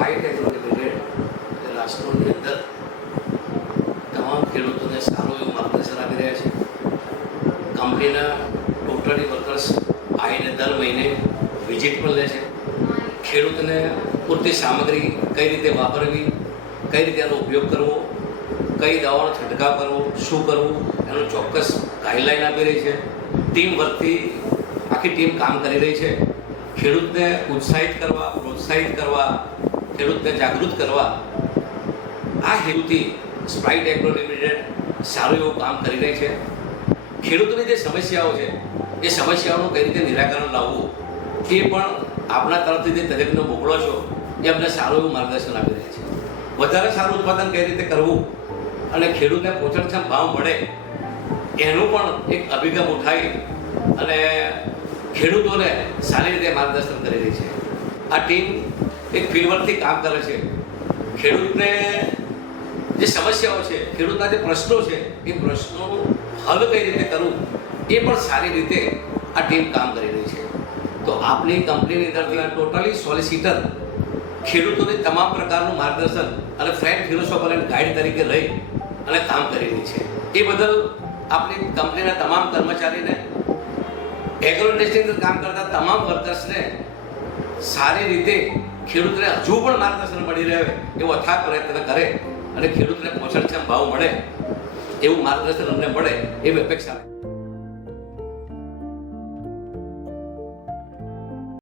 Spite agro limited રાજકોટની અંદર તમામ ખેડૂતોને સારું એવું માર્ગદર્શન આપી રહ્યા છે. કંપનીના ટોટલી વર્કર્સ આવીને દર મહિને વિઝિટ પણ લે છે. ખેડૂતને પૂરતી સામગ્રી કઈ રીતે વાપરવી, કઈ રીતે એનો ઉપયોગ કરવો, કઈ દવાનો છંટકાવ કરવો, શું કરવું, એનું ચોક્કસ ગાઈડલાઈન આપી રહી છે. ટીમ વર્કથી આખી ટીમ કામ કરી રહી છે. ખેડૂતને ઉત્સાહિત કરવા, પ્રોત્સાહિત કરવા, ખેડૂતને જાગૃત કરવા આ હેતુથી સ્પાઇટ એગ્રો લિમિટેડ સારું એવું કામ કરી રહી છે. ખેડૂતોની જે સમસ્યાઓ છે એ સમસ્યાઓનું કઈ રીતે નિરાકરણ લાવવું એ પણ આપણા તરફથી જે તજજ્ઞો મોકલો છો એ અમને સારું એવું માર્ગદર્શન આપી રહ્યા છે. વધારે સારું ઉત્પાદન કઈ રીતે કરવું અને ખેડૂતને પોષણક્ષમ ભાવ મળે એનું પણ એક અભિગમ ઉઠાવી અને ખેડૂતોને સારી રીતે માર્ગદર્શન કરી રહી છે. આ ટીમ એક ફિલ્ડવર્કથી કામ કરે છે. ખેડૂતને જે સમસ્યાઓ છે, ખેડૂતના જે પ્રશ્નો છે એ પ્રશ્નોનું હલ કઈ રીતે કરવું એ પણ સારી રીતે આ ટીમ કામ કરી રહી છે. તો આપણી કંપનીની અંદરથી ટોટલી સોલિસિટર ખેડૂતોને તમામ પ્રકારનું માર્ગદર્શન અને ફ્રેન્ડ ફિલોસોફર એન્ડ ગાઈડ તરીકે રહી અને કામ કરી રહી છે. એ બદલ આપણી કંપનીના તમામ કર્મચારીને, એગ્રો ઇન્ડસ્ટ્રીની અંદર કામ કરતા તમામ વર્કર્સને સારી રીતે ખેડૂતને હજુ પણ માર્ગદર્શન મળી રહે એવો અથાગ પ્રયત્ન કરે અને ખેડૂતને પોષણક્ષમ ભાવ મળે એવું માર્ગદર્શન અમને મળે એવી અપેક્ષા.